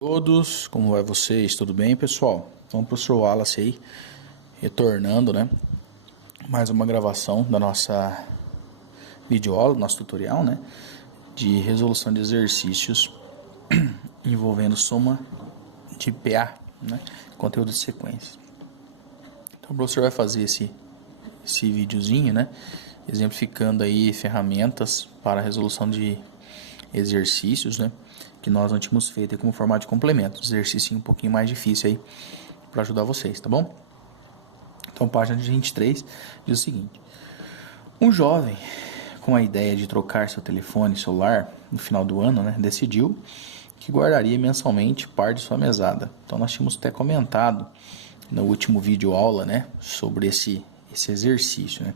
Todos, como vai vocês? Tudo bem, pessoal? Então, o professor Wallace aí, retornando, né? Mais uma gravação da nossa videoaula, do nosso tutorial, né? De resolução de exercícios envolvendo soma de PA, né? Conteúdo de sequências. Então, o professor vai fazer esse videozinho, né? Exemplificando aí ferramentas para a resolução de exercícios, né? Que nós não tínhamos feito aí como formato de complemento. Exercício um pouquinho mais difícil aí para ajudar vocês, tá bom? Então, página 23 diz o seguinte: um jovem com a ideia de trocar seu telefone celular no final do ano, né, decidiu que guardaria mensalmente parte de sua mesada. Então, nós tínhamos até comentado no último vídeo aula, né, sobre esse exercício, né.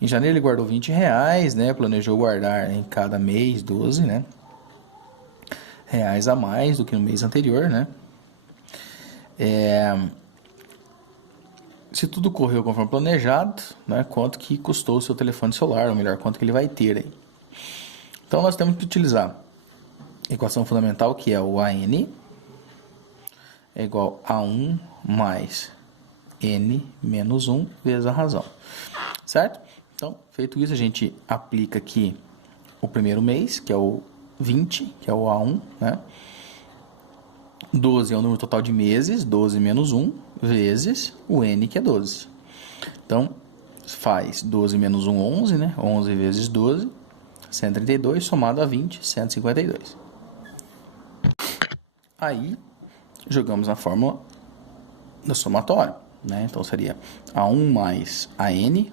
Em janeiro ele guardou R$20, né, planejou guardar em cada mês 12, né, reais a mais do que no mês anterior, né. Se tudo correu conforme planejado, né, quanto que custou o seu telefone celular, ou melhor, quanto que ele vai ter aí. Então nós temos que utilizar a equação fundamental, que é o AN é igual a 1 mais N menos 1 vezes a razão. Certo? Então, feito isso, a gente aplica aqui o primeiro mês, que é o 20, que é o A1, né? 12 é o número total de meses, 12 menos 1, vezes o N, que é 12. Então, faz 12 menos 1, 11, né? 11 vezes 12, 132, somado a 20, 152. Aí, jogamos na fórmula do somatório, né? Então, seria A1 mais AN,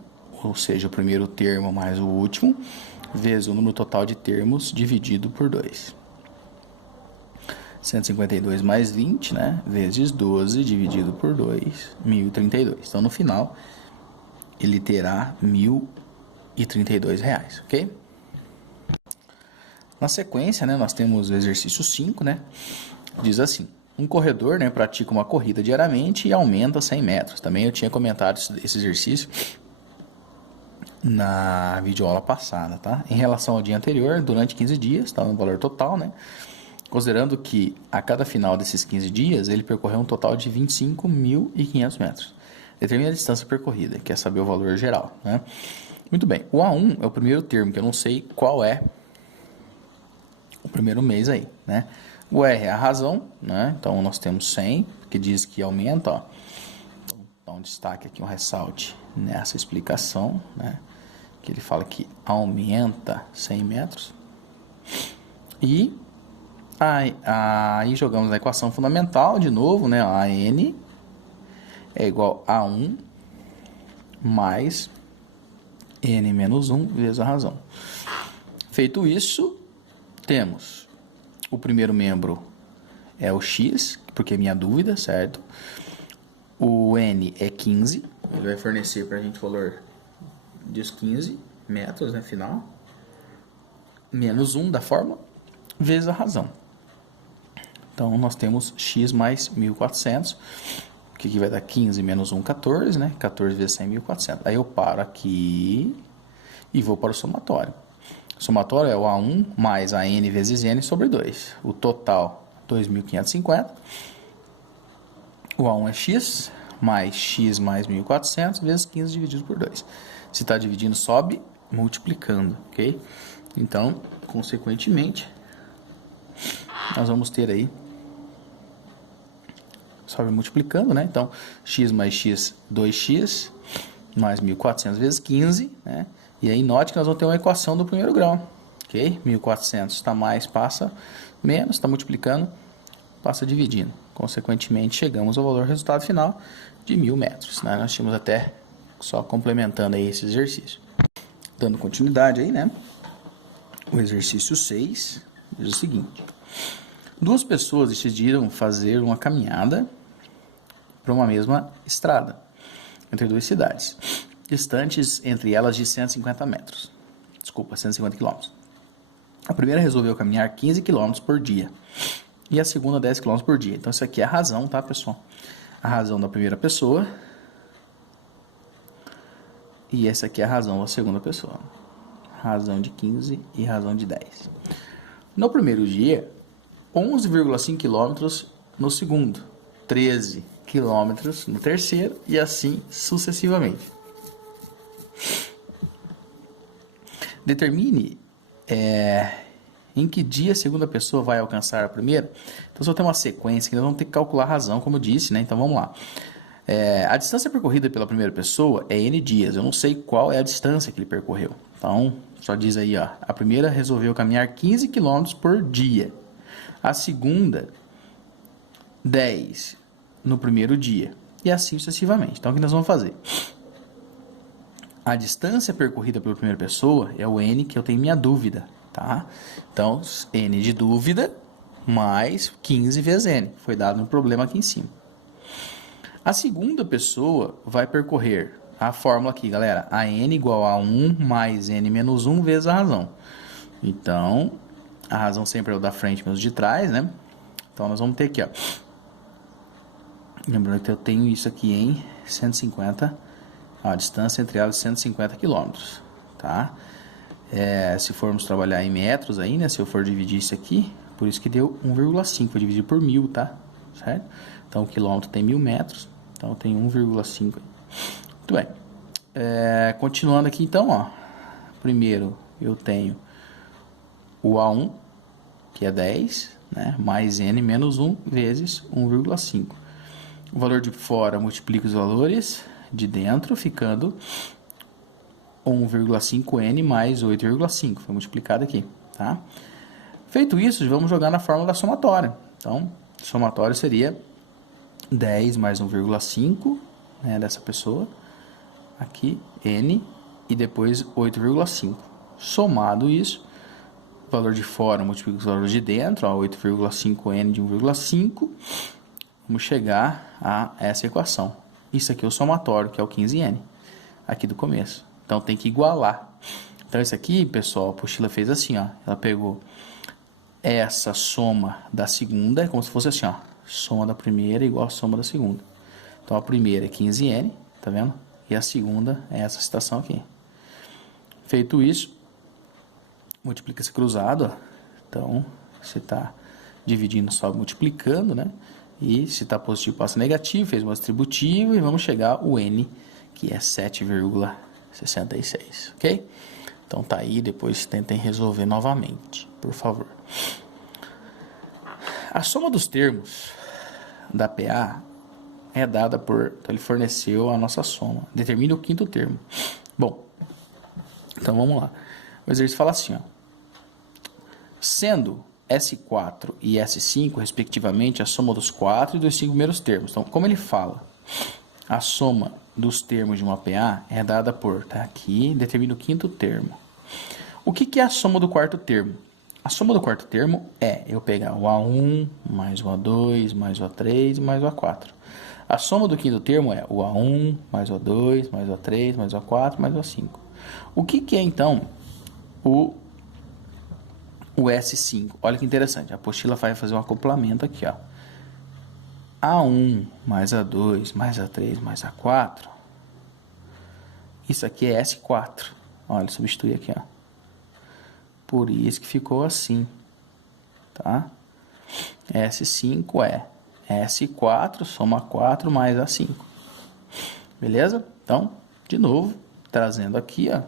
ou seja, o primeiro termo mais o último, vezes o número total de termos dividido por 2. 152 mais 20, né? Vezes 12 dividido por 2, 1032. Então, no final, ele terá R$1.032, ok? Na sequência, né, nós temos o exercício 5, né? Diz assim: um corredor, né, pratica uma corrida diariamente e aumenta 100 metros. Também eu tinha comentado esse exercício na videoaula passada, tá? Em relação ao dia anterior, durante 15 dias, tá no valor total, né? Considerando que a cada final desses 15 dias ele percorreu um total de 25.500 metros. Determina a distância percorrida, quer saber o valor geral, né? Muito bem, o A1 é o primeiro termo, que eu não sei qual é o primeiro mês aí, né? O R é a razão, né? Então nós temos 100, que diz que aumenta, ó. Então, dá um destaque aqui, um ressalte nessa explicação, né? Que ele fala que aumenta 100 metros. E aí jogamos na equação fundamental de novo, né? A N é igual a 1 mais N menos 1 vezes a razão. Feito isso, temos o primeiro membro é o X, porque é minha dúvida, certo? O N é 15, ele vai fornecer para a gente o valor dos 15 metros, né, final, menos 1 da fórmula, vezes a razão. Então, nós temos X mais 1.400, que aqui vai dar 15 menos 1, 14, né? 14 vezes 100, 1.400. Aí eu paro aqui e vou para o somatório. O somatório é o A1 mais a N vezes N sobre 2. O total, 2.550. O A1 é X mais 1.400 vezes 15 dividido por 2. Se está dividindo, sobe multiplicando, ok? Então, consequentemente, nós vamos ter aí, sobe multiplicando, né? Então, x mais x, 2x, mais 1.400 vezes 15, né? E aí, note que nós vamos ter uma equação do primeiro grau, ok? 1.400 está mais, passa menos, está multiplicando, passa dividindo. Consequentemente, chegamos ao valor resultado final de 1.000 metros, né? Nós tínhamos até só complementando aí esse exercício. Dando continuidade aí, né? O exercício 6 diz o seguinte: duas pessoas decidiram fazer uma caminhada para uma mesma estrada entre duas cidades, distantes entre elas de 150 metros. Desculpa, 150 quilômetros. A primeira resolveu caminhar 15 quilômetros por dia e a segunda 10 quilômetros por dia. Então, isso aqui é a razão, tá, pessoal? A razão da primeira pessoa e essa aqui é a razão da segunda pessoa. Razão de 15 e razão de 10. No primeiro dia, 11,5 km no segundo, 13 km no terceiro e assim sucessivamente. Determine em que dia a segunda pessoa vai alcançar a primeira. Então, só tem uma sequência que nós vamos ter que calcular a razão, como eu disse, né? Então, vamos lá. A distância percorrida pela primeira pessoa é N dias. Eu não sei qual é a distância que ele percorreu. Então, só diz aí, ó. A primeira resolveu caminhar 15 km por dia. A segunda, 10 no primeiro dia. E assim sucessivamente. Então, o que nós vamos fazer? A distância percorrida pela primeira pessoa é o N que eu tenho minha dúvida, tá? Então, N de dúvida mais 15 vezes N. Foi dado no problema aqui em cima. A segunda pessoa vai percorrer a fórmula aqui, galera. A N igual a 1 mais N menos 1 vezes a razão. Então, a razão sempre é o da frente menos de trás, né? Então, nós vamos ter aqui, ó. Lembrando que eu tenho isso aqui em 150. A distância entre elas é 150 km, tá? Se formos trabalhar em metros aí, né? Se eu for dividir isso aqui, por isso que deu 1,5. Vou dividir por 1000, tá? Certo? Então, o quilômetro tem 1000 metros. Então, tem 1,5. Muito bem. Continuando aqui, então, ó. Primeiro, eu tenho o A1, que é 10, né? Mais N menos 1 vezes 1,5. O valor de fora multiplica os valores de dentro, ficando 1,5N mais 8,5. Foi multiplicado aqui, tá? Feito isso, vamos jogar na fórmula da somatória. Então, somatório seria 10 mais 1,5, né, dessa pessoa. Aqui, N, e depois 8,5. Somado isso, o valor de fora multiplica os valores de dentro, 8,5N de 1,5. Vamos chegar a essa equação. Isso aqui é o somatório, que é o 15N, aqui do começo. Então, tem que igualar. Então, isso aqui, pessoal, a apostila fez assim, ó. Ela pegou essa soma da segunda, é como se fosse assim, ó. Soma da primeira igual a soma da segunda. Então, a primeira é 15N, tá vendo? E a segunda é essa citação aqui. Feito isso, multiplica-se cruzado, ó. Então, você está dividindo só multiplicando, né? E se está positivo, passa negativo, fez uma distributiva e vamos chegar ao N, que é 7,66, ok? Então tá aí, depois tentem resolver novamente, por favor. A soma dos termos da PA é dada por... Então ele forneceu a nossa soma. Determine o quinto termo. Bom, então vamos lá. O exercício fala assim, ó. Sendo S4 e S5, respectivamente, a soma dos 4 e dos 5 primeiros termos. Então, como ele fala, a soma dos termos de uma PA é dada por, tá aqui, determina o quinto termo. O que é a soma do quarto termo? A soma do quarto termo é eu pegar o A1 mais o A2 mais o A3 mais o A4. A soma do quinto termo é o A1 mais o A2 mais o A3 mais o A4 mais o A5. O que é, então, o S5? Olha que interessante, a apostila vai fazer um acoplamento aqui, ó. A1 mais A2 mais A3 mais A4. Isso aqui é S4. Olha, substitui aqui, ó. Por isso que ficou assim, tá? S5 é S4 soma 4 mais A5. Beleza? Então, de novo, trazendo aqui, ó.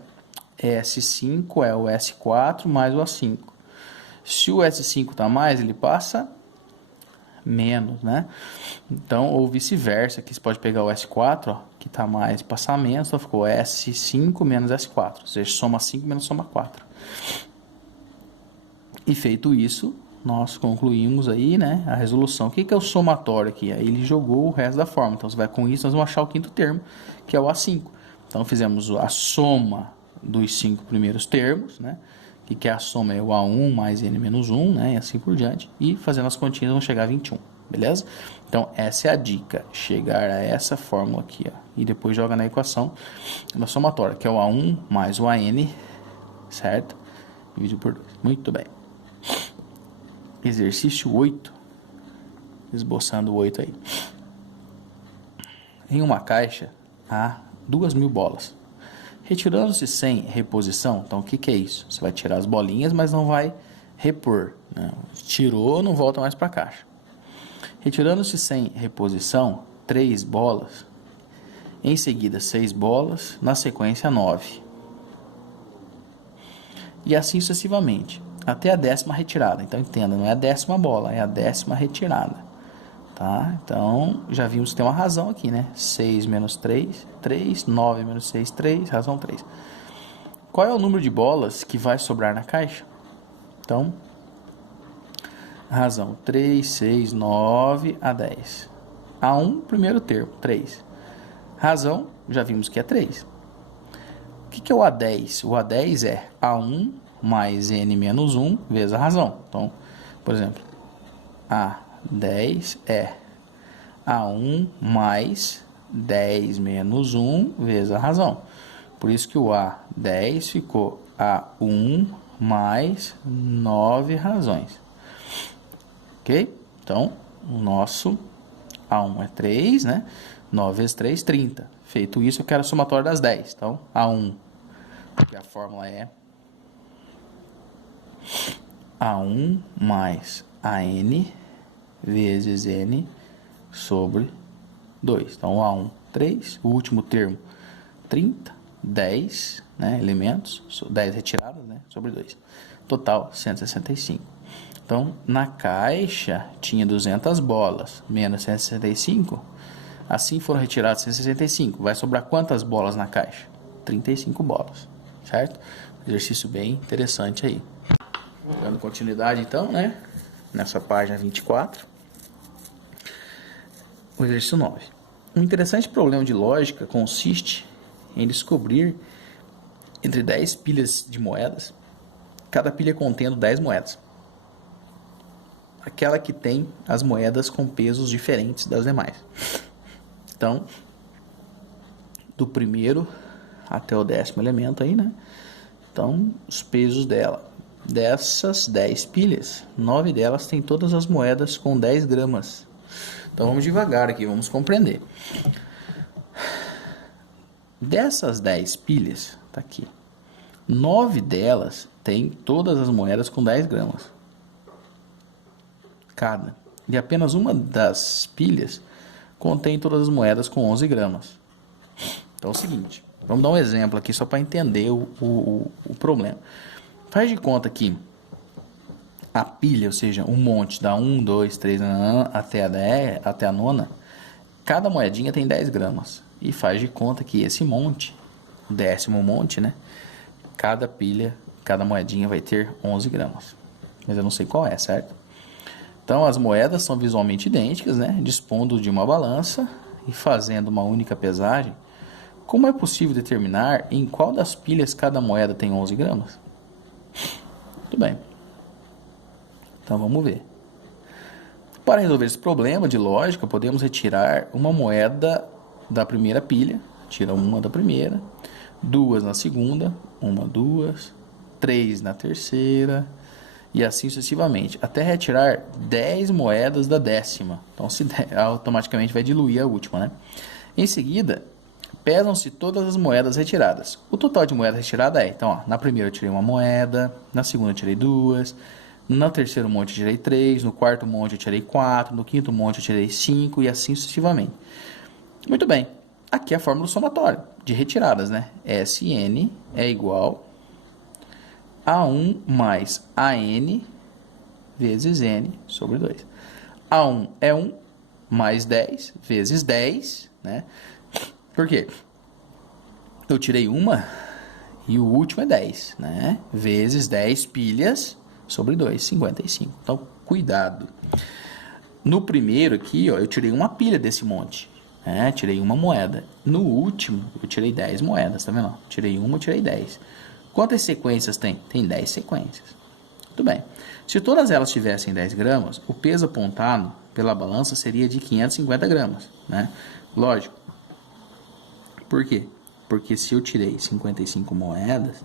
S5 é o S4 mais o A5. Se o S5 está mais, ele passa menos, né? Então, ou vice-versa, aqui você pode pegar o S4, ó, que está mais, passar menos, então ficou S5 menos S4, ou seja, soma 5 menos soma 4. E feito isso, nós concluímos aí, né, a resolução. O que é o somatório aqui? Aí ele jogou o resto da fórmula, então você vai com isso, nós vamos achar o quinto termo, que é o A5. Então, fizemos a soma dos 5 primeiros termos, né? Que a soma é o A1 mais N menos 1, né? E assim por diante. E fazendo as continhas, vamos chegar a 21, beleza? Então, essa é a dica. Chegar a essa fórmula aqui, ó. E depois joga na equação da somatória, que é o A1 mais o AN, certo? Dividido por 2. Muito bem. Exercício 8. Esboçando o 8 aí. Em uma caixa, há 2.000 bolas. Retirando-se sem reposição, então o que é isso? Você vai tirar as bolinhas, mas não vai repor, né? Tirou, não volta mais para a caixa. Retirando-se sem reposição, 3 bolas, em seguida 6 bolas, na sequência 9. E assim sucessivamente, até a 10ª retirada. Então entenda, não é a 10ª bola, é a 10ª retirada. Tá? Então já vimos que tem uma razão aqui, né? 6 menos 3, 3, 9 menos 6, 3, razão 3. Qual é o número de bolas que vai sobrar na caixa? Então, razão 3, 6, 9 a 10. A1, primeiro termo, 3. Razão, já vimos que é 3. O que é o A10? O A10 é A1 mais N menos 1 vezes a razão. Então, por exemplo, A10 é A1 mais 10 menos 1 vezes a razão. Por isso que o A10 ficou A1 mais 9 razões. Ok? Então, o nosso A1 é 3, né? 9 vezes 3, 30. Feito isso, eu quero a somatória das 10. Então, A1, porque a fórmula é A1 mais AN vezes N sobre 2. Então, A1, 3. O último termo, 30. 10, né, elementos, 10 retiradas, né, sobre 2. Total, 165. Então, na caixa, tinha 200 bolas, menos 165. Assim foram retiradas 165. Vai sobrar quantas bolas na caixa? 35 bolas, certo? Exercício bem interessante aí. Dando continuidade, então, né, nessa página 24. O exercício 9. Um interessante problema de lógica consiste em descobrir entre 10 pilhas de moedas, cada pilha contendo 10 moedas. Aquela que tem as moedas com pesos diferentes das demais. Então, do primeiro até o 10º elemento aí, né? Então, os pesos dela. Dessas 10 pilhas, 9 delas têm todas as moedas com 10 gramas. Então, vamos devagar aqui, vamos compreender. Dessas 10 pilhas, tá aqui, 9 delas têm todas as moedas com 10 gramas cada. E apenas uma das pilhas contém todas as moedas com 11 gramas. Então é o seguinte, vamos dar um exemplo aqui só para entender o problema. Faz de conta que a pilha, ou seja, um monte da 1, 2, 3, até a 10, até a 9, cada moedinha tem 10 gramas. E faz de conta que esse monte, o 10º monte, né? Cada pilha, cada moedinha vai ter 11 gramas. Mas eu não sei qual é, certo? Então, as moedas são visualmente idênticas, né? Dispondo de uma balança e fazendo uma única pesagem. Como é possível determinar em qual das pilhas cada moeda tem 11 gramas? Muito bem. Então, vamos ver. Para resolver esse problema de lógica, podemos retirar uma moeda da primeira pilha, tira uma da primeira, 2 na segunda, 1, 2, 3 na terceira, e assim sucessivamente, até retirar 10 moedas da 10ª. Então, automaticamente vai diluir a última, né? Em seguida, pesam-se todas as moedas retiradas. O total de moedas retiradas é, então, ó, na primeira eu tirei uma moeda, na segunda eu tirei 2, no terceiro monte eu tirei 3, no quarto monte eu tirei 4, no quinto monte eu tirei 5 e assim sucessivamente. Muito bem, aqui é a fórmula do somatório de retiradas, né? SN é igual a 1 mais AN vezes N sobre 2. A1 é 1 mais 10 vezes 10, né? Por quê? Eu tirei uma e o último é 10, né? Vezes 10 pilhas sobre 2, 55. Então, cuidado. No primeiro aqui, ó, eu tirei uma pilha desse monte. Tirei uma moeda. No último, eu tirei 10 moedas, tá vendo? Tirei uma, eu tirei 10. Quantas sequências tem? Tem 10 sequências. Muito bem. Se todas elas tivessem 10 gramas, o peso apontado pela balança seria de 550 gramas, né? Lógico. Por quê? Porque se eu tirei 55 moedas,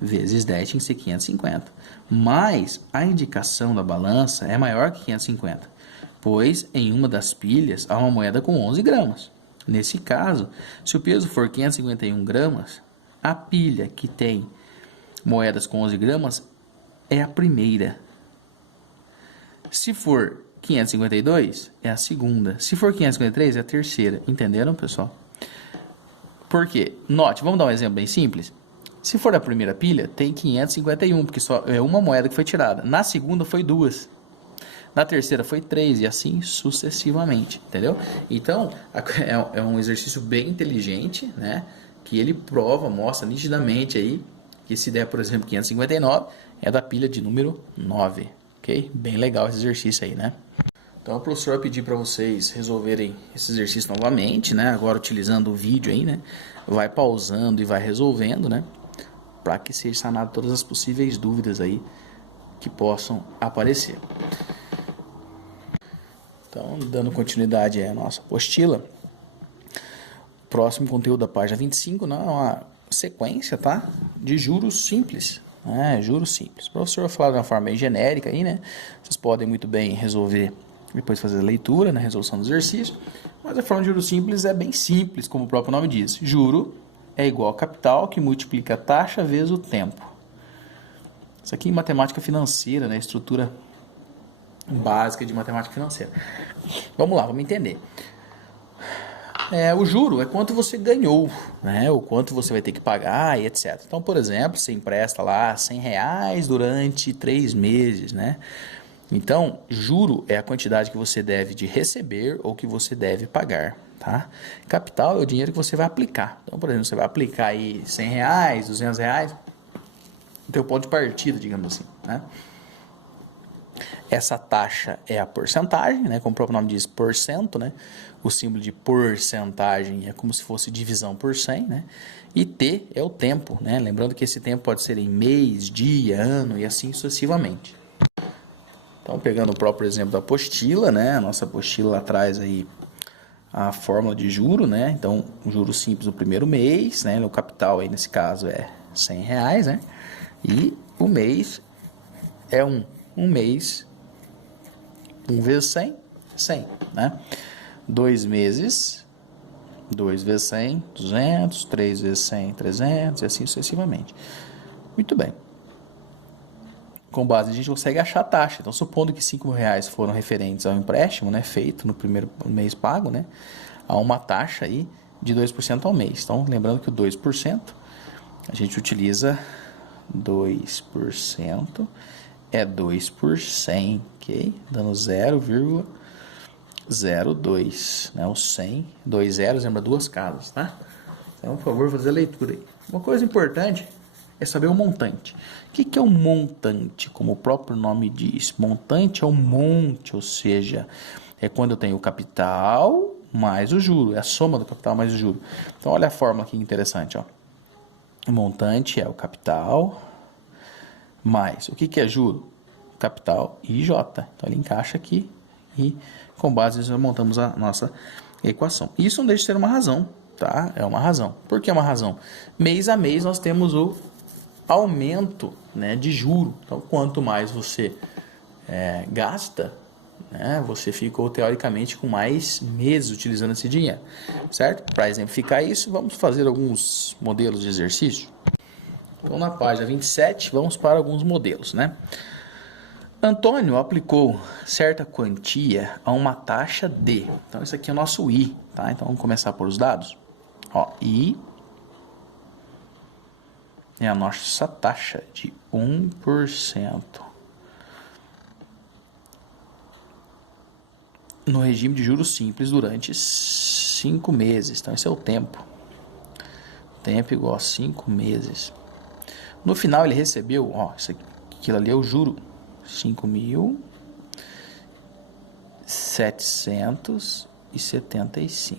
vezes 10 tinha que ser 550. Mas a indicação da balança é maior que 550. Pois em uma das pilhas há uma moeda com 11 gramas. Nesse caso, se o peso for 551 gramas, a pilha que tem moedas com 11 gramas é a primeira, Se for 552, é a segunda. Se for 553, é a terceira. Entenderam, pessoal? Por quê? Note, vamos dar um exemplo bem simples. Se for a primeira pilha, tem 551, porque só é uma moeda que foi tirada. Na segunda foi 2. Na terceira foi 3 e assim sucessivamente, entendeu? Então, é um exercício bem inteligente, né? Que ele prova, mostra nitidamente aí que se der, por exemplo, 559, é da pilha de número 9, ok? Bem legal esse exercício aí, né? Então, o professor vai pedir para vocês resolverem esse exercício novamente, né? Agora utilizando o vídeo aí, né? Vai pausando e vai resolvendo, né? Para que seja sanado todas as possíveis dúvidas aí que possam aparecer. Então, dando continuidade à nossa apostila, próximo conteúdo da página 25, não, é uma sequência, tá? De juros simples, né? Juros simples. O professor vai falar de uma forma bem genérica aí, né? Vocês podem muito bem resolver, depois fazer a leitura, na resolução do exercício, mas a forma de juros simples é bem simples, como o próprio nome diz. Juro é igual a capital que multiplica a taxa vezes o tempo. Isso aqui em matemática financeira, né? Estrutura básica de matemática financeira. Vamos lá, vamos entender. O juro é quanto você ganhou, né? O quanto você vai ter que pagar e etc. Então, por exemplo, você empresta lá R$100 durante 3 meses, né? Então, juro é a quantidade que você deve de receber ou que você deve pagar, tá? Capital é o dinheiro que você vai aplicar. Então, por exemplo, você vai aplicar aí R$100, R$200, o teu ponto de partida, digamos assim, né? Essa taxa é a porcentagem, né? Como o próprio nome diz, porcento, né? O símbolo de porcentagem é como se fosse divisão por 100, né? E T é o tempo, né? Lembrando que esse tempo pode ser em mês, dia, ano e assim sucessivamente. Então, pegando o próprio exemplo da apostila, né? A nossa apostila traz aí a fórmula de juro, né? Então, o juro simples no primeiro mês, né? O capital aí nesse caso é R$100, né? E o mês é um mês, 1 vezes 100, 100, né? 2 meses, 2 vezes 100, 200, 3 vezes 100, 300 e assim sucessivamente. Muito bem. Com base, a gente consegue achar a taxa. Então, supondo que R$5.000 foram referentes ao empréstimo, né, feito no primeiro mês pago, né, há uma taxa aí de 2% ao mês. Então, lembrando que o 2%, a gente utiliza 2%, é 2 por 100, ok? Dando 0,02, né? O 100, 2 zeros, lembra duas casas, tá? Então, por favor, fazer a leitura aí. Uma coisa importante é saber o montante. O que é um montante? Como o próprio nome diz, montante é um monte, ou seja, é quando eu tenho o capital mais o juro, é a soma do capital mais o juro. Então, olha a fórmula aqui interessante, ó. O montante é o capital mais, o que é juro? Capital e J. Então, ele encaixa aqui e, com base nisso, montamos a nossa equação. Isso não deixa de ser uma razão, tá? É uma razão. Por que uma razão? Mês a mês, nós temos o aumento, né, de juro. Então, quanto mais você gasta, né, você ficou, teoricamente, com mais meses utilizando esse dinheiro, certo? Para exemplificar isso, vamos fazer alguns modelos de exercício. Então, na página 27, vamos para alguns modelos, né? Antônio aplicou certa quantia a uma taxa D. Então, isso aqui é o nosso I, tá? Então, vamos começar por os dados. Ó, I é a nossa taxa de 1% no regime de juros simples durante 5 meses. Então, esse é o tempo. Tempo igual a 5 meses. No final, ele recebeu, ó, aquilo ali é o juro, 5.775.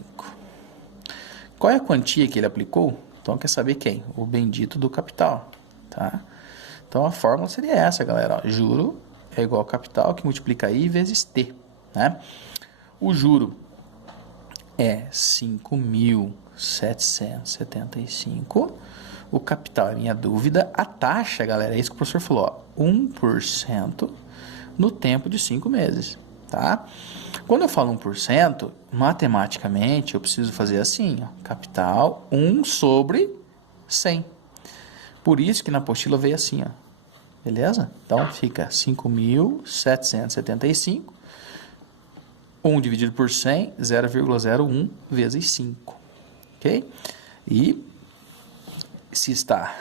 Qual é a quantia que ele aplicou? Então, quer saber quem? O bendito do capital, tá? Então, a fórmula seria essa, galera. Ó, juro é igual a capital que multiplica I vezes T, né? O juro é 5.775. O capital é minha dúvida. A taxa, galera, é isso que o professor falou, ó, 1% no tempo de 5 meses, tá? Quando eu falo 1%, matematicamente, eu preciso fazer assim, ó, capital 1 sobre 100. Por isso que na apostila veio assim, ó, Beleza? Então, fica 5.775. 1 dividido por 100, 0,01 vezes 5. Ok? E se está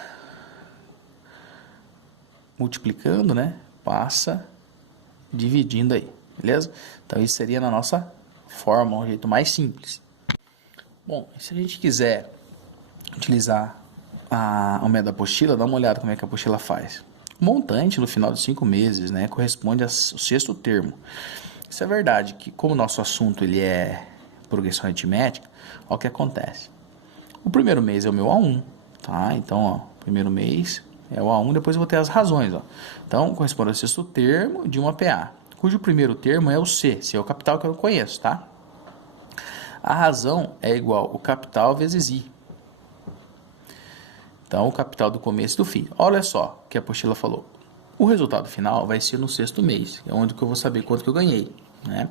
multiplicando, né? Passa dividindo aí. Beleza? Então, isso seria na nossa forma, um jeito mais simples. Bom, se a gente quiser utilizar o método da apostila, dá uma olhada como é que a apostila faz. O montante no final de 5 meses, né, corresponde ao sexto termo. Isso é verdade, que como o nosso assunto ele é progressão aritmética, olha o que acontece. O primeiro mês é o meu A1, tá? Então, ó, primeiro mês é o A1, depois eu vou ter as razões, ó. Então, corresponde ao sexto termo de uma PA, cujo primeiro termo é o C, C é o capital que eu conheço, tá? A razão é igual o capital vezes I. Então, o capital do começo e do fim. Olha só o que a apostila falou. O resultado final vai ser no sexto mês, é onde que eu vou saber quanto que eu ganhei, né?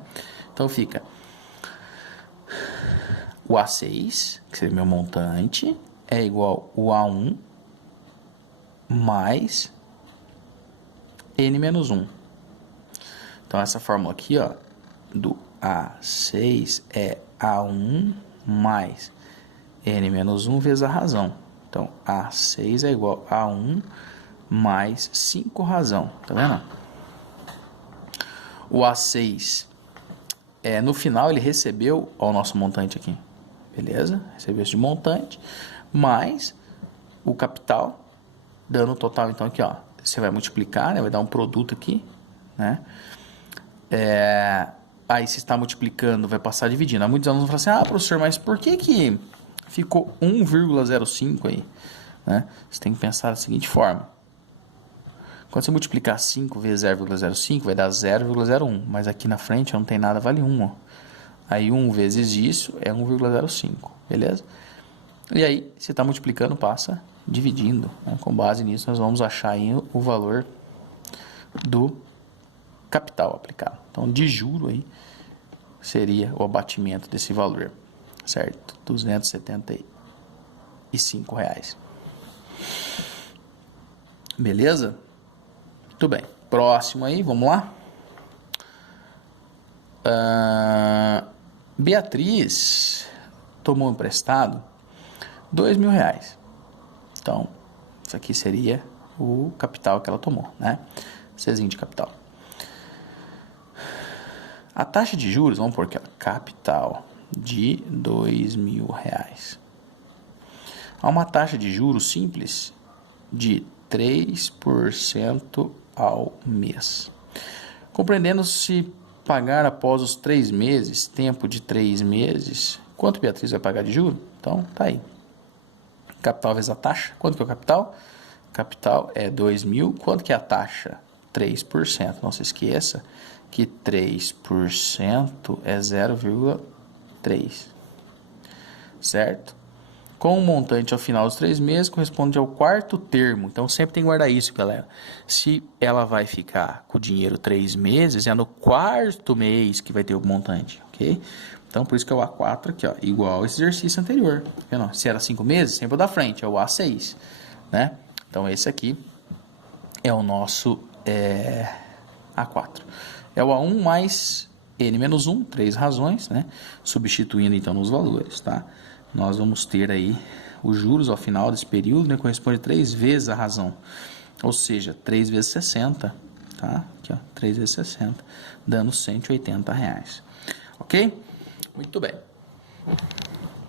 Então, fica o A6, que seria meu montante, é igual o A1 mais N menos 1. Então, essa fórmula aqui, ó, do A6 é A1 mais N menos 1 vezes a razão. Então, A6 é igual a 1 mais 5 razão. Tá vendo? O A6, no final, ele recebeu o nosso montante aqui. Beleza? Recebeu esse de montante, mais o capital, dando o total. Então, aqui, ó, você vai multiplicar, né? Vai dar um produto aqui, né? Aí, se está multiplicando, vai passar dividindo. Aí, muitos alunos vão falar assim, professor, mas por que ficou 1,05 aí? Né? Você tem que pensar da seguinte forma. Quando você multiplicar 5 vezes 0,05, vai dar 0,01. Mas aqui na frente não tem nada, vale 1. Ó. Aí 1 vezes isso é 1,05. Beleza? E aí, você está multiplicando, passa dividindo. Né? Com base nisso, nós vamos achar aí o valor do capital aplicado. Então, de juro aí, seria o abatimento desse valor. Certo? R$275. Beleza? Muito bem. Próximo aí, vamos lá. Beatriz tomou emprestado R$2.000. Então, isso aqui seria o capital que ela tomou, né? Czinho de capital. A taxa de juros, vamos pôr aqui, capital de R$2.000. Há uma taxa de juros simples de 3% ao mês. Compreendendo-se pagar após os 3 meses, tempo de 3 meses, quanto Beatriz vai pagar de juros? Então, tá aí. Capital vezes a taxa. Quanto que é o capital? Capital é 2.000. Quanto que é a taxa? 3%. Não se esqueça que 3% é 0,3. Certo? Com o montante ao final dos 3 meses, corresponde ao quarto termo. Então, sempre tem que guardar isso, galera. Se ela vai ficar com o dinheiro 3 meses, é no quarto mês que vai ter o montante, ok? Então, por isso que é o A4 aqui, ó, igual esse exercício anterior. Vendo? Se era 5 meses, sempre o da frente, é o A6, né? Então, esse aqui é o nosso A4. É o A1 mais N menos 1, 3 razões, né? Substituindo, então, nos valores, tá? Nós vamos ter aí os juros ao final desse período, né, corresponde a 3 vezes a razão, ou seja, 3 vezes 60, tá? Aqui, ó, 3 vezes 60, dando R$180, ok? Muito bem.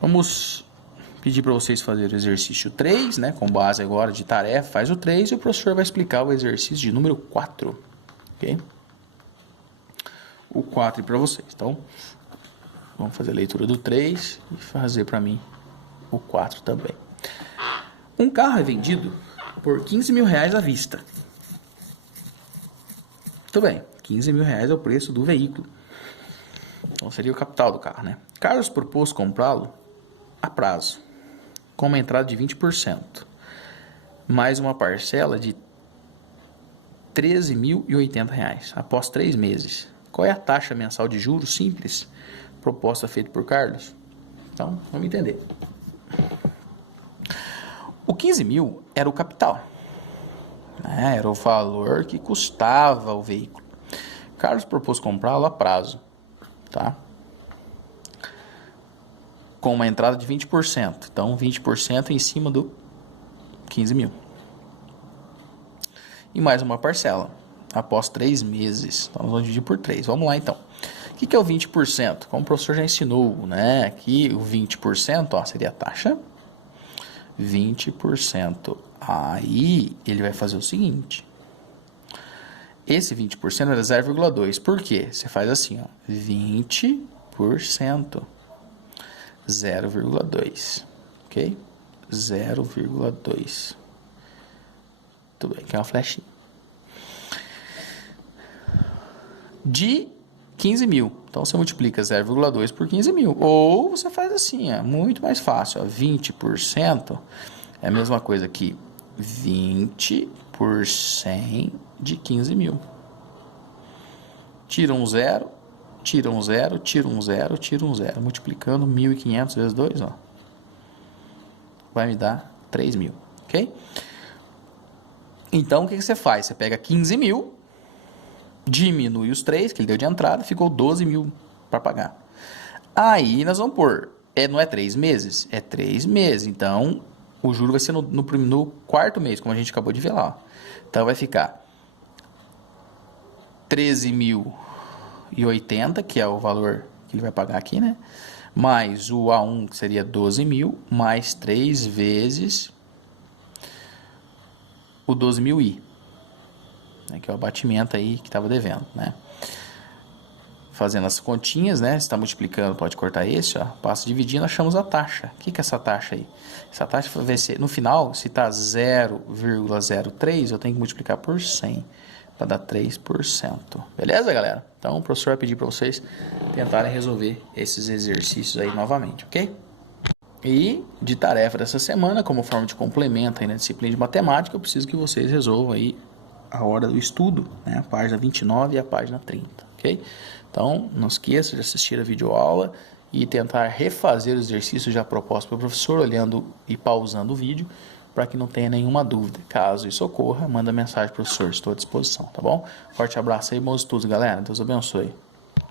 Vamos pedir para vocês fazerem o exercício 3, né, com base agora de tarefa, faz o 3 e o professor vai explicar o exercício de número 4, ok? O 4 para vocês, então... Vamos fazer a leitura do 3 e fazer para mim o 4 também. Um carro é vendido por R$15.000 à vista. Muito bem, R$15.000 é o preço do veículo. Então seria o capital do carro, né? Carlos propôs comprá-lo a prazo, com uma entrada de 20%, mais uma parcela de R$13.080 após 3 meses. Qual é a taxa mensal de juros simples proposta feita por Carlos? Então, vamos entender. O 15 mil era o capital. né? Era o valor que custava o veículo. Carlos propôs comprá-lo a prazo, tá? Com uma entrada de 20%. Então, 20% em cima do 15 mil. E mais uma parcela, após 3 meses. Então, nós vamos dividir por 3. Vamos lá, então. O que é o 20%? Como o professor já ensinou, né? Aqui, o 20%, ó, seria a taxa. 20%. Aí, ele vai fazer o seguinte. Esse 20% era 0,2. Por quê? Você faz assim, ó. 20%. 0,2. Ok? 0,2. Tudo bem, aqui é uma flechinha. De 15 mil. Então, você multiplica 0,2 por 15 mil. Ou você faz assim, ó, muito mais fácil. Ó, 20% é a mesma coisa que 20 por 100 de 15 mil. Tira um zero, tira um zero, tira um zero, tira um zero. Multiplicando 1.500 vezes 2, ó, vai me dar 3 mil. Ok? Então, o que você faz? Você pega 15 mil, diminui os 3 que ele deu de entrada, ficou 12 mil para pagar. Aí, nós vamos pôr, não é 3 meses? É 3 meses. Então, o juro vai ser no quarto mês, como a gente acabou de ver lá. Ó. Então, vai ficar 13.080, que é o valor que ele vai pagar aqui, né? Mais o A1, que seria 12 mil, mais 3 vezes o 12.000i, né, que é o abatimento aí que estava devendo, né? Fazendo as continhas, né? Se está multiplicando, pode cortar esse, ó. Passa dividindo, achamos a taxa. O que é essa taxa aí? Essa taxa vai ser, no final, se está 0,03, eu tenho que multiplicar por 100 para dar 3%. Beleza, galera? Então, o professor vai pedir para vocês tentarem resolver esses exercícios aí novamente, ok? E de tarefa dessa semana, como forma de complemento aí na disciplina de matemática, eu preciso que vocês resolvam aí a hora do estudo, né? A página 29 e a página 30, ok? Então, não esqueça de assistir a videoaula e tentar refazer os exercícios já propostos pelo professor, olhando e pausando o vídeo, para que não tenha nenhuma dúvida. Caso isso ocorra, manda mensagem para o professor, estou à disposição, tá bom? Forte abraço aí, bons estudos, galera. Deus abençoe.